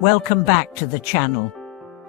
Welcome back to the channel.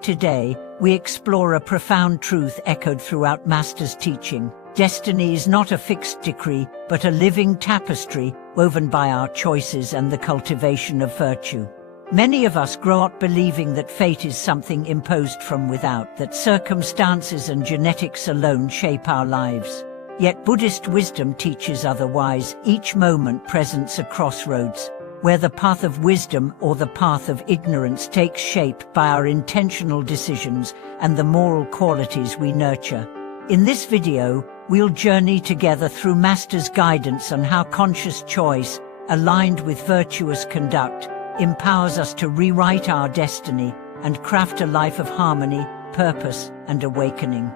Today, we explore a profound truth echoed throughout Master's teaching. Destiny is not a fixed decree, but a living tapestry woven by our choices and the cultivation of virtue. Many of us grow up believing that fate is something imposed from without, that circumstances and genetics alone shape our lives. Yet Buddhist wisdom teaches otherwise. Each moment presents a crossroads, where the path of wisdom or the path of ignorance takes shape by our intentional decisions and the moral qualities we nurture. In this video, we'll journey together through Master's guidance on how conscious choice, aligned with virtuous conduct, empowers us to rewrite our destiny and craft a life of harmony, purpose, and awakening.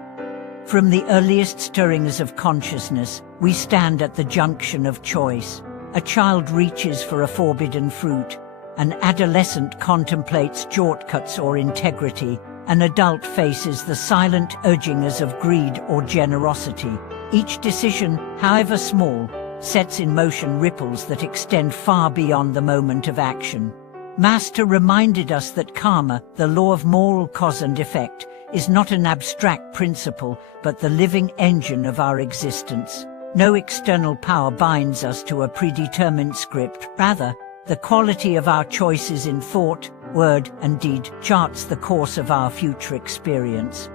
From the earliest stirrings of consciousness, we stand at the junction of choice. A child reaches for a forbidden fruit. An adolescent contemplates shortcuts or integrity. An adult faces the silent urgings of greed or generosity. Each decision, however small, sets in motion ripples that extend far beyond the moment of action. Master reminded us that karma, the law of moral cause and effect, is not an abstract principle, but the living engine of our existence. No external power binds us to a predetermined script. Rather, the quality of our choices in thought, word, and deed charts the course of our future experience.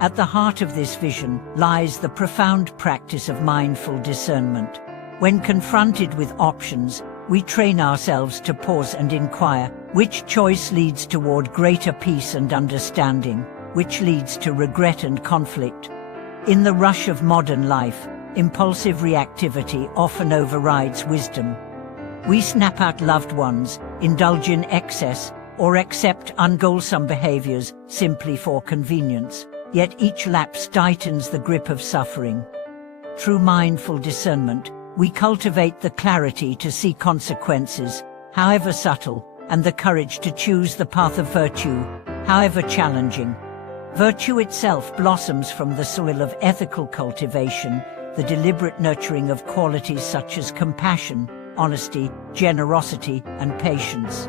At the heart of this vision lies the profound practice of mindful discernment. When confronted with options, we train ourselves to pause and inquire, which choice leads toward greater peace and understanding, which leads to regret and conflict. In the rush of modern life, impulsive reactivity often overrides wisdom. We snap at loved ones, indulge in excess, or accept unwholesome behaviors simply for convenience. Yet each lapse tightens the grip of suffering. Through mindful discernment, we cultivate the clarity to see consequences, however subtle, and the courage to choose the path of virtue, however challenging. Virtue itself blossoms from the soil of ethical cultivation, the deliberate nurturing of qualities such as compassion, honesty, generosity, and patience.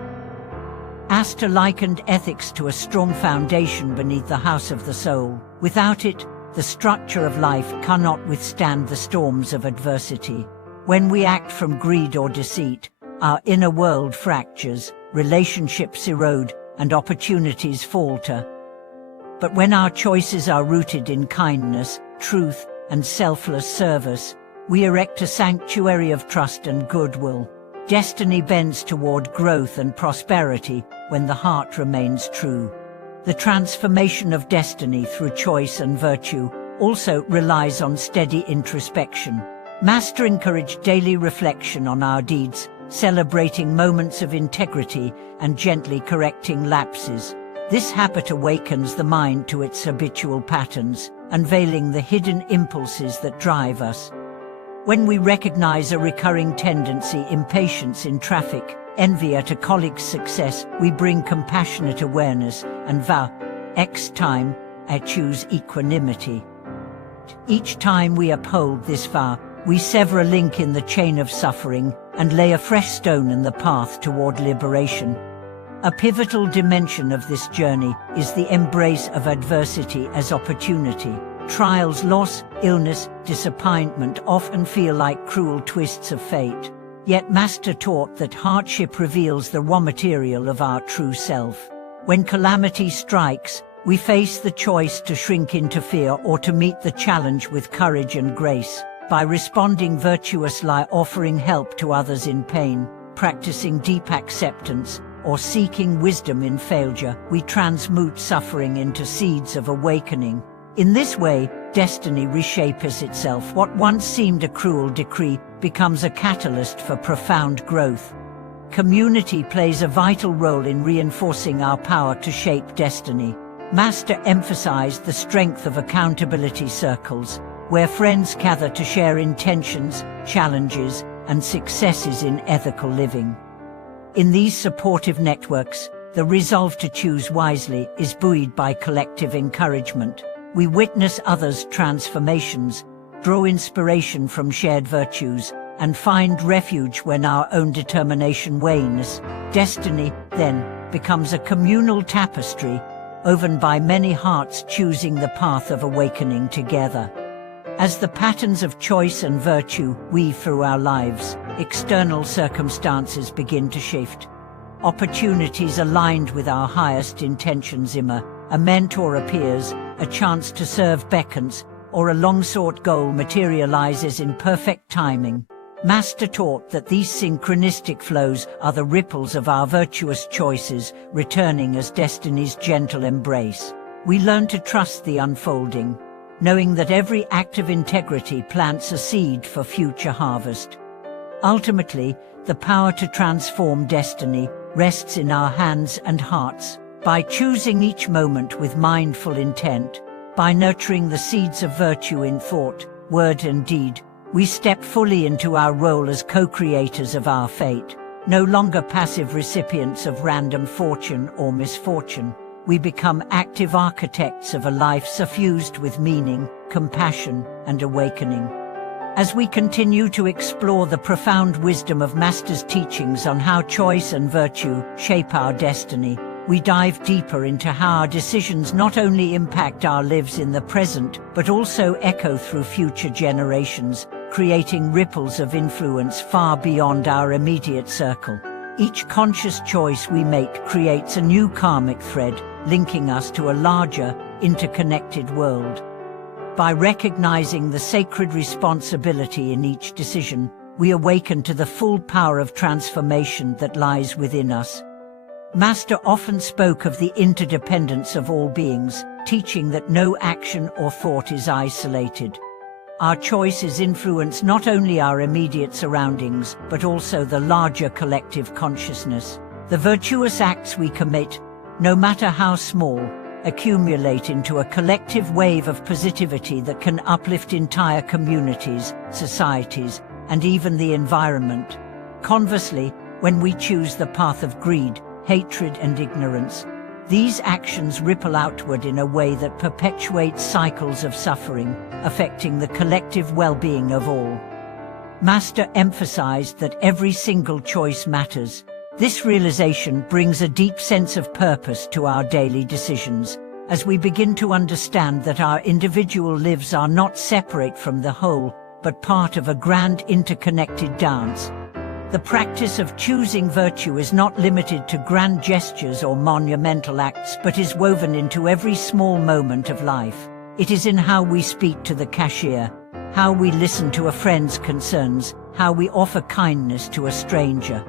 Astor likened ethics to a strong foundation beneath the house of the soul. Without it, the structure of life cannot withstand the storms of adversity. When we act from greed or deceit, our inner world fractures, relationships erode, and opportunities falter. But when our choices are rooted in kindness, truth, and selfless service, we erect a sanctuary of trust and goodwill. Destiny bends toward growth and prosperity when the heart remains true. The transformation of destiny through choice and virtue also relies on steady introspection. Master encouraged daily reflection on our deeds, celebrating moments of integrity and gently correcting lapses. This habit awakens the mind to its habitual patterns, unveiling the hidden impulses that drive us. When we recognize a recurring tendency, impatience in traffic, envy at a colleague's success, we bring compassionate awareness and vow, next time, I choose equanimity. Each time we uphold this vow, we sever a link in the chain of suffering and lay a fresh stone in the path toward liberation. A pivotal dimension of this journey is the embrace of adversity as opportunity. Trials, loss, illness, disappointment often feel like cruel twists of fate. Yet Master taught that hardship reveals the raw material of our true self. When calamity strikes, we face the choice to shrink into fear or to meet the challenge with courage and grace. By responding virtuously, offering help to others in pain, practicing deep acceptance, or seeking wisdom in failure, we transmute suffering into seeds of awakening. In this way, destiny reshapes itself. What once seemed a cruel decree becomes a catalyst for profound growth. Community plays a vital role in reinforcing our power to shape destiny. Master emphasized the strength of accountability circles, where friends gather to share intentions, challenges, and successes in ethical living. In these supportive networks, the resolve to choose wisely is buoyed by collective encouragement. We witness others' transformations, draw inspiration from shared virtues, and find refuge when our own determination wanes. Destiny, then, becomes a communal tapestry, woven by many hearts choosing the path of awakening together. As the patterns of choice and virtue weave through our lives, external circumstances begin to shift. Opportunities aligned with our highest intentions emerge. A mentor appears, a chance to serve beckons, or a long-sought goal materializes in perfect timing. Master taught that these synchronistic flows are the ripples of our virtuous choices, returning as destiny's gentle embrace. We learn to trust the unfolding, knowing that every act of integrity plants a seed for future harvest. Ultimately, the power to transform destiny rests in our hands and hearts. By choosing each moment with mindful intent, by nurturing the seeds of virtue in thought, word and deed, we step fully into our role as co-creators of our fate. No longer passive recipients of random fortune or misfortune, we become active architects of a life suffused with meaning, compassion, and awakening. As we continue to explore the profound wisdom of Master's teachings on how choice and virtue shape our destiny, we dive deeper into how our decisions not only impact our lives in the present, but also echo through future generations, creating ripples of influence far beyond our immediate circle. Each conscious choice we make creates a new karmic thread, linking us to a larger, interconnected world. By recognizing the sacred responsibility in each decision, we awaken to the full power of transformation that lies within us. Master often spoke of the interdependence of all beings, teaching that no action or thought is isolated. Our choices influence not only our immediate surroundings, but also the larger collective consciousness. The virtuous acts we commit, no matter how small, accumulate into a collective wave of positivity that can uplift entire communities, societies, and even the environment. Conversely, when we choose the path of greed, hatred and ignorance, these actions ripple outward in a way that perpetuates cycles of suffering, affecting the collective well-being of all. Master emphasized that every single choice matters. This realization brings a deep sense of purpose to our daily decisions, as we begin to understand that our individual lives are not separate from the whole, but part of a grand interconnected dance. The practice of choosing virtue is not limited to grand gestures or monumental acts, but is woven into every small moment of life. It is in how we speak to the cashier, how we listen to a friend's concerns, how we offer kindness to a stranger.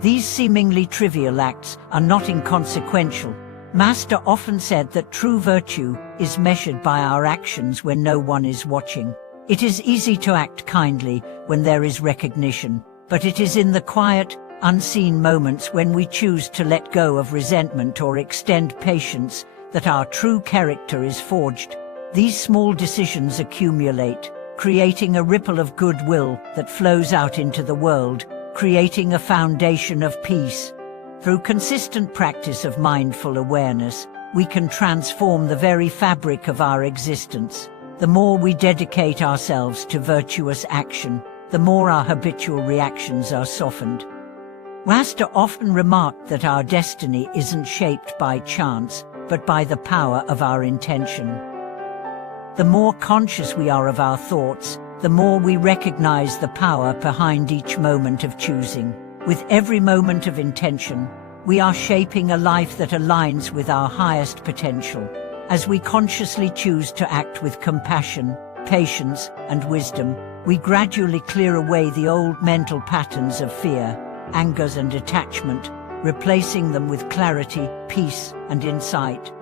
These seemingly trivial acts are not inconsequential. Master often said that true virtue is measured by our actions when no one is watching. It is easy to act kindly when there is recognition, but it is in the quiet, unseen moments when we choose to let go of resentment or extend patience that our true character is forged. These small decisions accumulate, creating a ripple of goodwill that flows out into the world, creating a foundation of peace. Through consistent practice of mindful awareness, we can transform the very fabric of our existence. The more we dedicate ourselves to virtuous action, the more our habitual reactions are softened. Master often remarked that our destiny isn't shaped by chance, but by the power of our intention. The more conscious we are of our thoughts, the more we recognize the power behind each moment of choosing. With every moment of intention, we are shaping a life that aligns with our highest potential. As we consciously choose to act with compassion, patience, and wisdom, we gradually clear away the old mental patterns of fear, anger, and attachment, replacing them with clarity, peace, and insight.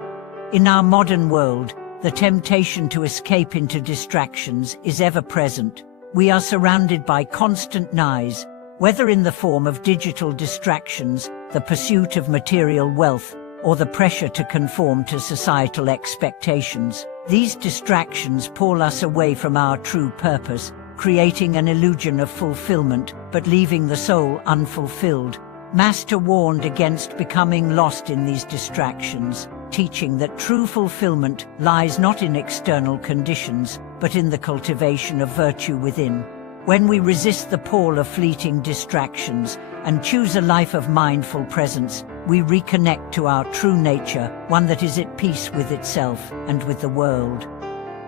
In our modern world, the temptation to escape into distractions is ever present. We are surrounded by constant noise, whether in the form of digital distractions, the pursuit of material wealth, or the pressure to conform to societal expectations. These distractions pull us away from our true purpose, creating an illusion of fulfillment, but leaving the soul unfulfilled. Master warned against becoming lost in these distractions, teaching that true fulfillment lies not in external conditions, but in the cultivation of virtue within. When we resist the pull of fleeting distractions and choose a life of mindful presence, we reconnect to our true nature, one that is at peace with itself and with the world.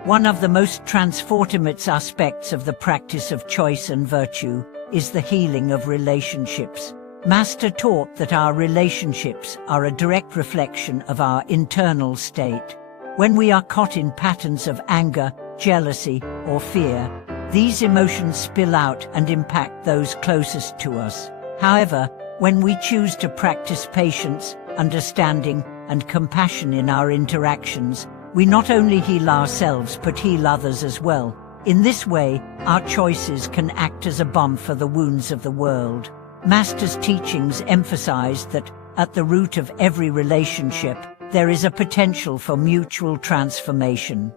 One of the most transformative aspects of the practice of choice and virtue is the healing of relationships. Master taught that our relationships are a direct reflection of our internal state. When we are caught in patterns of anger, jealousy, or fear, these emotions spill out and impact those closest to us. However, when we choose to practice patience, understanding, and compassion in our interactions, we not only heal ourselves but heal others as well. In this way, our choices can act as a balm for the wounds of the world. Master's teachings emphasized that, at the root of every relationship, there is a potential for mutual transformation.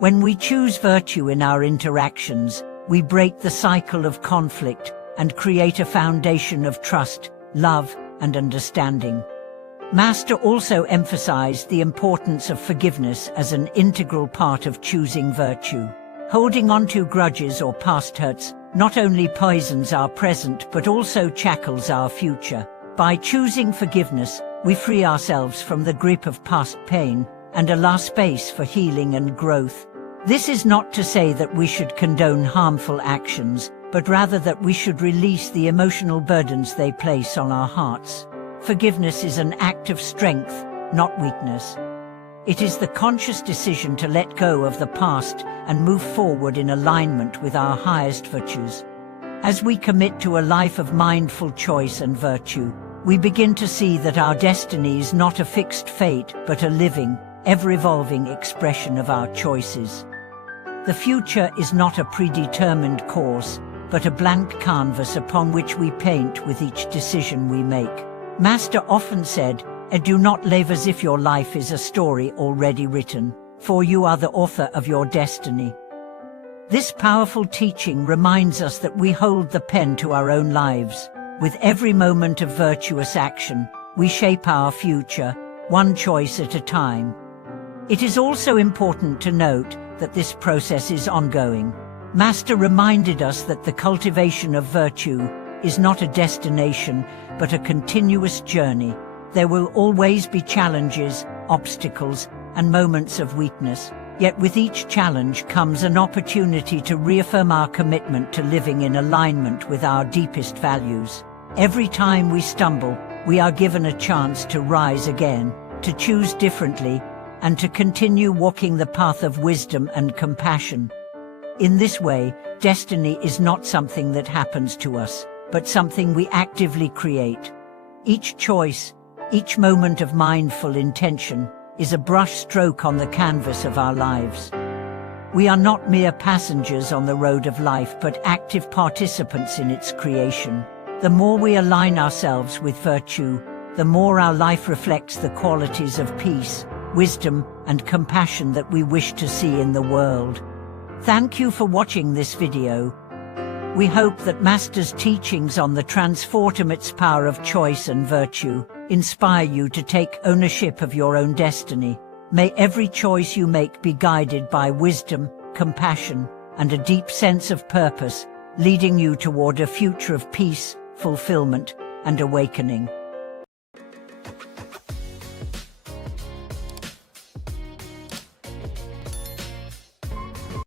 When we choose virtue in our interactions, we break the cycle of conflict and create a foundation of trust, love, and understanding. Master also emphasized the importance of forgiveness as an integral part of choosing virtue. Holding on to grudges or past hurts not only poisons our present but also shackles our future. By choosing forgiveness, we free ourselves from the grip of past pain and allow space for healing and growth. This is not to say that we should condone harmful actions, but rather that we should release the emotional burdens they place on our hearts. Forgiveness is an act of strength, not weakness. It is the conscious decision to let go of the past and move forward in alignment with our highest virtues. As we commit to a life of mindful choice and virtue, we begin to see that our destiny is not a fixed fate but a living, ever-evolving expression of our choices. The future is not a predetermined course, but a blank canvas upon which we paint with each decision we make. Master often said, "Do not live as if your life is a story already written, for you are the author of your destiny." This powerful teaching reminds us that we hold the pen to our own lives. With every moment of virtuous action, we shape our future, one choice at a time. It is also important to note that this process is ongoing. Master reminded us that the cultivation of virtue is not a destination, but a continuous journey. There will always be challenges, obstacles, and moments of weakness. Yet with each challenge comes an opportunity to reaffirm our commitment to living in alignment with our deepest values. Every time we stumble, we are given a chance to rise again, to choose differently, and to continue walking the path of wisdom and compassion. In this way, destiny is not something that happens to us, but something we actively create. Each choice, each moment of mindful intention, is a brush stroke on the canvas of our lives. We are not mere passengers on the road of life but active participants in its creation. The more we align ourselves with virtue, the more our life reflects the qualities of peace, wisdom, and compassion that we wish to see in the world. Thank you for watching this video. We hope that Master's teachings on the transformative power of choice and virtue inspire you to take ownership of your own destiny. May every choice you make be guided by wisdom, compassion, and a deep sense of purpose, leading you toward a future of peace, fulfillment, and awakening.